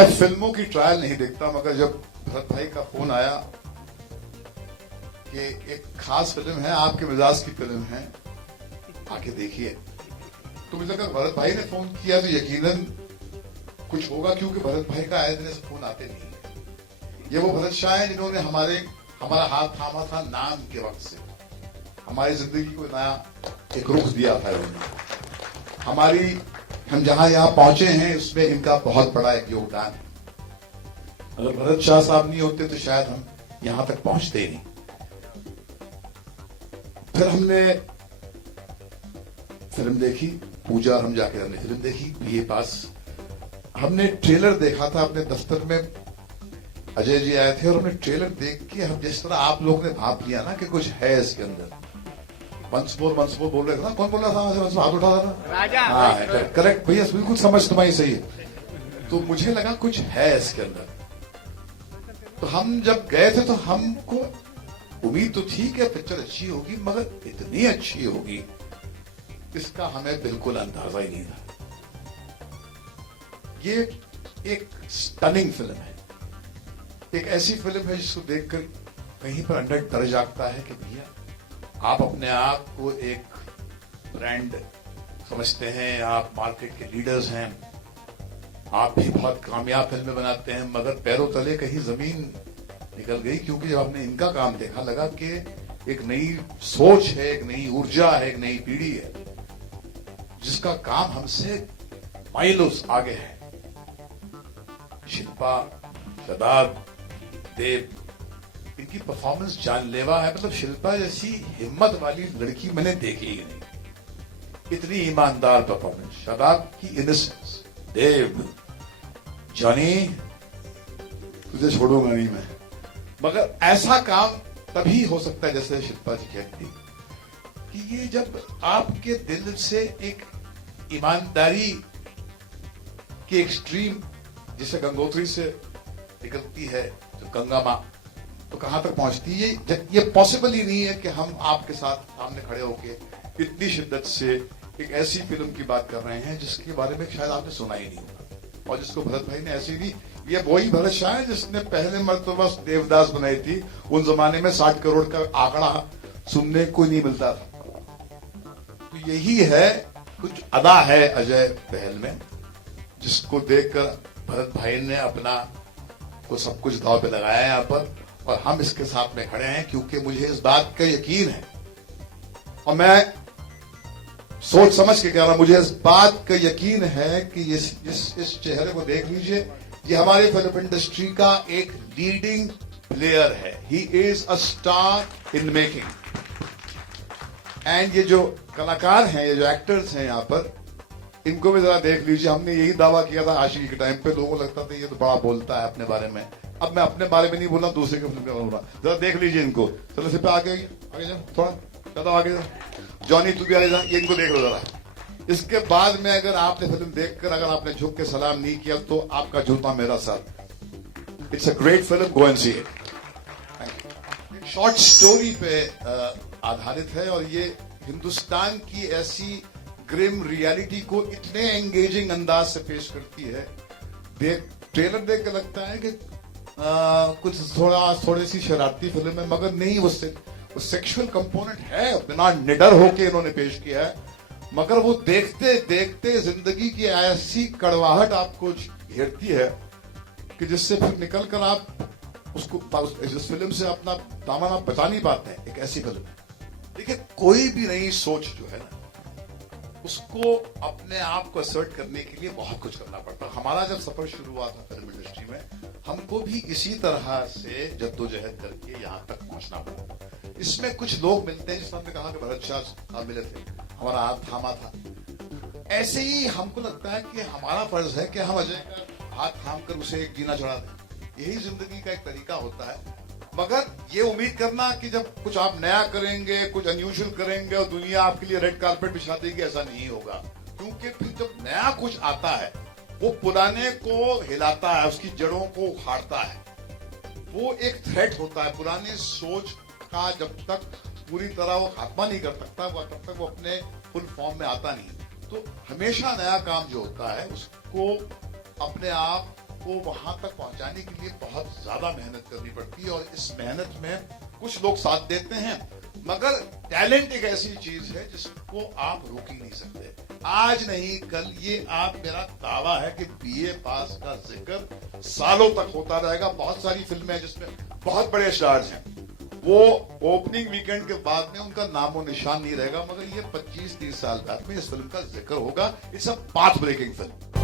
मैं फिल्मों की ट्रायल नहीं देखता, मगर जब भरत भाई का फोन आया कि एक खास फिल्म है, आपके मिजाज की फिल्म है, आके देखिए, तो मुझे लगा भरत भाई ने फोन किया तो यकीनन कुछ होगा, क्योंकि भरत भाई का आए दिन से फोन आते नहीं। ये वो भरत शाह हैं जिन्होंने हमारा हाथ थामा था नाम के वक्त से, हमारी जिंदगी को नया एक रुख दिया था उन्होंने। हम जहां यहां पहुंचे हैं उसमें इनका बहुत बड़ा एक योगदान है। अगर भरत शाह साहब नहीं होते तो शायद हम यहां तक पहुंचते ही नहीं। फिर हमने फिल्म देखी पूजा, और हम जाके हमने फिल्म देखी बीए पास। हमने ट्रेलर देखा था अपने दफ्तर में, अजय जी आए थे और हमने ट्रेलर देख के हम जिस तरह आप लोग ने भाप लिया ना कि कुछ है इसके अंदर, वंस मोर बोल रहे थे ना, कौन बोल रहा था, हाथ उठा था ना, राजा। हाँ करेक्ट भैया, बिल्कुल समझ तुम्हारी सही है। तो मुझे लगा कुछ है इसके अंदर। तो हम जब गए थे तो हमको उम्मीद तो थी कि पिक्चर अच्छी होगी, मगर इतनी अच्छी होगी इसका हमें बिल्कुल अंदाजा ही नहीं था। ये एक स्टनिंग फिल्म है, एक ऐसी फिल्म है जिसको देखकर कहीं पर अंदर डर जागता है कि भैया आप अपने आप को एक ब्रांड समझते हैं, आप मार्केट के लीडर्स हैं, आप भी बहुत कामयाब फिल्में बनाते हैं, मगर पैरों तले कहीं जमीन निकल गई, क्योंकि जब आपने इनका काम देखा लगा कि एक नई सोच है, एक नई ऊर्जा है, एक नई पीढ़ी है जिसका काम हमसे माइलों आगे है। शिल्पा, शदाब, देव, इनकी परफॉर्मेंस जानलेवा है। मतलब शिल्पा जैसी हिम्मत वाली लड़की मैंने देखी ही नहीं, इतनी ईमानदार परफॉर्मेंस। शदाब की इनोसेंस, देव, जॉनी तुझे छोड़ूंगा नहीं मैं। मगर ऐसा काम तभी हो सकता है जैसे शिल्पा जी कहती कि ये जब आपके दिल से एक ईमानदारी की एक स्ट्रीम जिसे गंगोत्री से निकलती है, जो गंगा मां, तो कहां तक पहुंचती है। ये पॉसिबल ही नहीं है कि हम आपके साथ सामने खड़े होकर इतनी शिद्दत से एक ऐसी फिल्म की बात कर रहे हैं जिसके बारे में शायद आपने सुना ही नहीं होगा, और जिसको भरत भाई ने ऐसी दी। ये वही भरत शाह है जिसने पहले मर्तबा देवदास बनाई थी। उन जमाने में 60 करोड़ का आंकड़ा सुनने को नहीं मिलता था। तो यही है, कुछ अदा है अजय पहल में, जिसको देखकर भरत भाई ने अपना को सब कुछ दांव पे लगाया यहाँ पर, और हम इसके साथ में खड़े हैं क्योंकि मुझे इस बात का यकीन है, और मैं सोच समझ के कह रहा हूं, मुझे इस बात का यकीन है कि इस चेहरे को देख लीजिए, ये हमारे फिल्म इंडस्ट्री का एक लीडिंग प्लेयर है। He is a star in making. And ये जो कलाकार हैं, ये जो एक्टर्स हैं यहाँ पर, इनको भी जरा देख लीजिए। हमने यही दावा किया था आशिकी के टाइम पे, लोगों को लगता था ये तो बड़ा बोलता है अपने बारे में। अब मैं अपने बारे में नहीं बोल रहा, दूसरे की फिल्म में बोल रहा। जरा देख लीजिए इनको। चलो सिर्फ आगे जाओ, थोड़ा ज्यादा आगे जाओ। जॉनी तू भी आगे जा, ये इनको देख लो जरा। इसके बाद में अगर आपने फिल्म देखकर अगर आपने झुक के सलाम नहीं किया तो आपका जूता मेरा साथ। It's a great film, go and see it. Short story पे आधारित है, और ये हिंदुस्तान की ऐसी ग्रिम रियलिटी को इतने एंगेजिंग अंदाज से पेश करती है। ट्रेलर देख के लगता है कि कुछ थोड़ी सी शरारती फिल्म है, मगर नहीं, वो सेक्सुअल कंपोनेंट है, बिना निडर होके इन्होंने पेश किया है। मगर वो देखते देखते जिंदगी की ऐसी कड़वाहट आपको घेरती है कि जिससे फिर निकल कर आप उसको इस फिल्म से अपना दामन आप बचा नहीं पाते हैं। एक ऐसी फिल्म है। देखिए, कोई भी नई सोच जो है ना, उसको अपने आप को असर्ट करने के लिए बहुत कुछ करना पड़ता है। हमारा जब सफर शुरू हुआ था फिल्म इंडस्ट्री में, हमको भी इसी तरह से जद्दोजहद करके यहाँ तक पहुंचना पड़ा। इसमें कुछ लोग मिलते हैं, जिस हमने कहा कि भरत शाह मिले थे, हमारा हाथ थामा था। ऐसे ही हमको लगता है कि हमारा फर्ज है कि हम अजय का हाथ थाम कर उसे एक जीना चढ़ा दें। यही जिंदगी का एक तरीका होता है। मगर ये उम्मीद करना कि जब कुछ आप नया करेंगे, कुछ अनयूजुअल करेंगे और दुनिया आपके लिए रेड कारपेट बिछा देगी, ऐसा नहीं होगा। क्योंकि फिर जब नया कुछ आता है वो पुराने को हिलाता है, उसकी जड़ों को उखाड़ता है। वो एक थ्रेट होता है। पुरानी सोच का जब तक पूरी तरह वो खात्मा नहीं कर सकता, तब तक वो अपने फुल फॉर्म में आता नहीं। तो हमेशा नया काम जो होता है उसको अपने आप को वहां तक पहुंचाने के लिए बहुत ज्यादा मेहनत करनी पड़ती है, और इस मेहनत में कुछ लोग साथ देते हैं, मगर टैलेंट एक ऐसी चीज है जिसको आप रोक ही नहीं सकते। आज नहीं कल ये आप, मेरा दावा है कि बीए पास का जिक्र सालों तक होता रहेगा। बहुत सारी फिल्में हैं जिसमें बहुत बड़े स्टार्स हैं, वो ओपनिंग वीकेंड के बाद में उनका नामो निशान नहीं रहेगा, मगर ये 25-30 साल बाद में इस फिल्म का जिक्र होगा। It's a path breaking film.